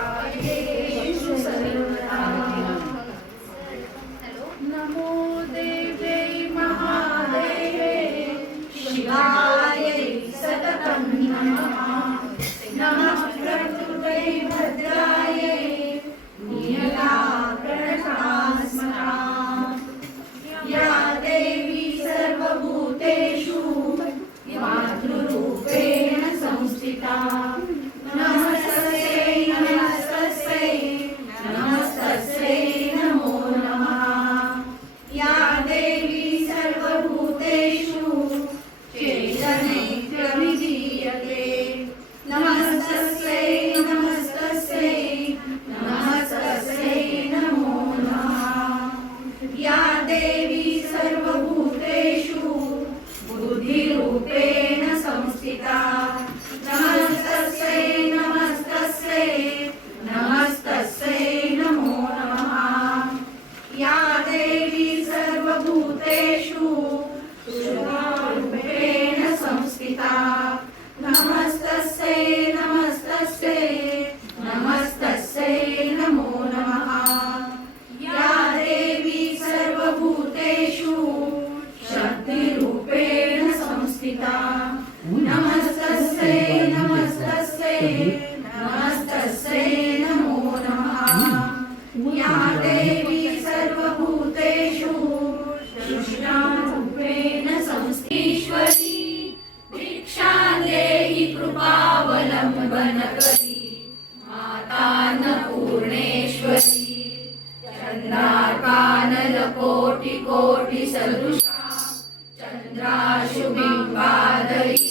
सर्वकार्येषु सर्वदा नमो देव्यै महादेवे शिवायै सततं नमः नमः प्रकृत्यै भद्रायै नीलाकरणस्मरा या देवी सर्वभूतेषु मातृरूपेण संस्थिता नमस्तस्यै नमस्तस्यै नमस्तस्यै नमो नमः या देवी सर्वभूतेषु चैतन्यविधीयते नमस्तस्यै नमस्तस्यै नमस्तस्यै नमो नमः या देवी सर्वभूतेषु बुद्धिरूपेण संस्थिता नमस्तस्यै नमस्तस्यै नमस्तस्यै नमो नमः या देवी सर्वभूतेषु सूक्ष्मरूपेण संस्थिता नमस्तस्यै नमस्तस्यै नमस्तस्यै नमो नमः या देवी सर्वभूतेषु शक्तिरूपेण संस्थिता नमस्तस्यै नमस्तस्यै नमस्तस्यै नमो नमः या देवी सर्वभूतेषु कृष्णरूपेण संस्थितीश्वरी भिक्षा देहि कृपावलम्बन करी माता अन्नपूर्णेश्वरी चन्द्रार्कानलकोटि कोटि सदृशा चन्द्राशुबिम्बाधरी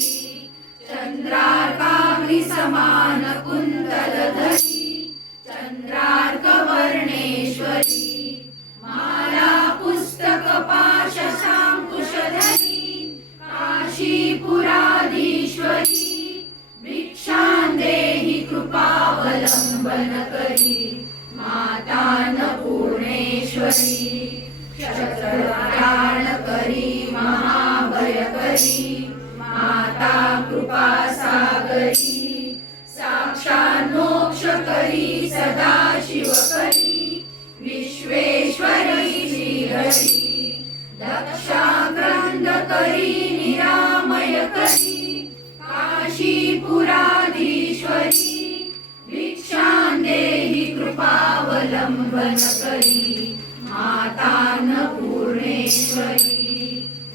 चन्द्रार्काग्निसमान कुन्तलधरी चन्द्रार्कवर्णेश्वरी माला पुस्तक पाशशाङ्कुशधरी काशीपुराधीश्वरी भिक्षां देहि कृपावलम्बन करी माता अन्नपूर्णेश्वरी क्षत्रत्राणकरी महाभयकरी माता कृपासागरी साक्षात् मोक्षकरी सदाशिवकरी विश्वेश्वरी श्रीहरी दक्षाक्रन्दकरी निरामयकरी काशीपुराधीश्वरी भिक्षां देहि कृपावलम्बन करी माता अन्नपूर्णेश्वरी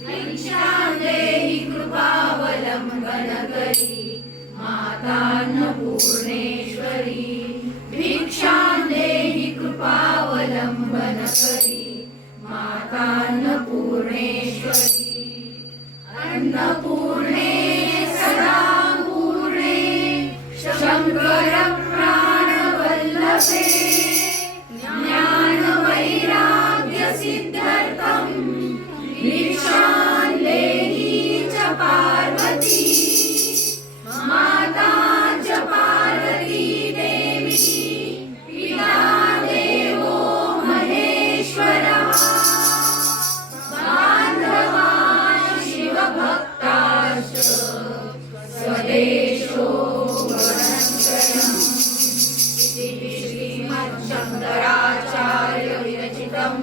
भिक्षां देहि कृपावलम्बन करी माता अन्नपूर्णेश्वरी भिक्षां देहि कृपावलम्बन करी माता अन्नपूर्णेश्वरी अन्नपूर्णे सदा पूर्णे शंकर प्राणवल्लभे ज्ञानवैराग्य सिद्ध्यर्थं भिक्षां देहि च पार्वती माता च पार्वती देवी पिता देवो महेश्वरः बान्धवाः शिवभक्ताश्च स्वदेशो वनश्रयम् इति श्रीमच्छङ्कराचार्य विरचितम्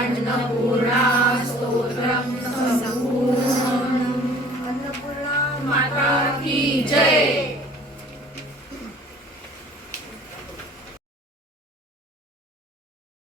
अन्नपूर्णा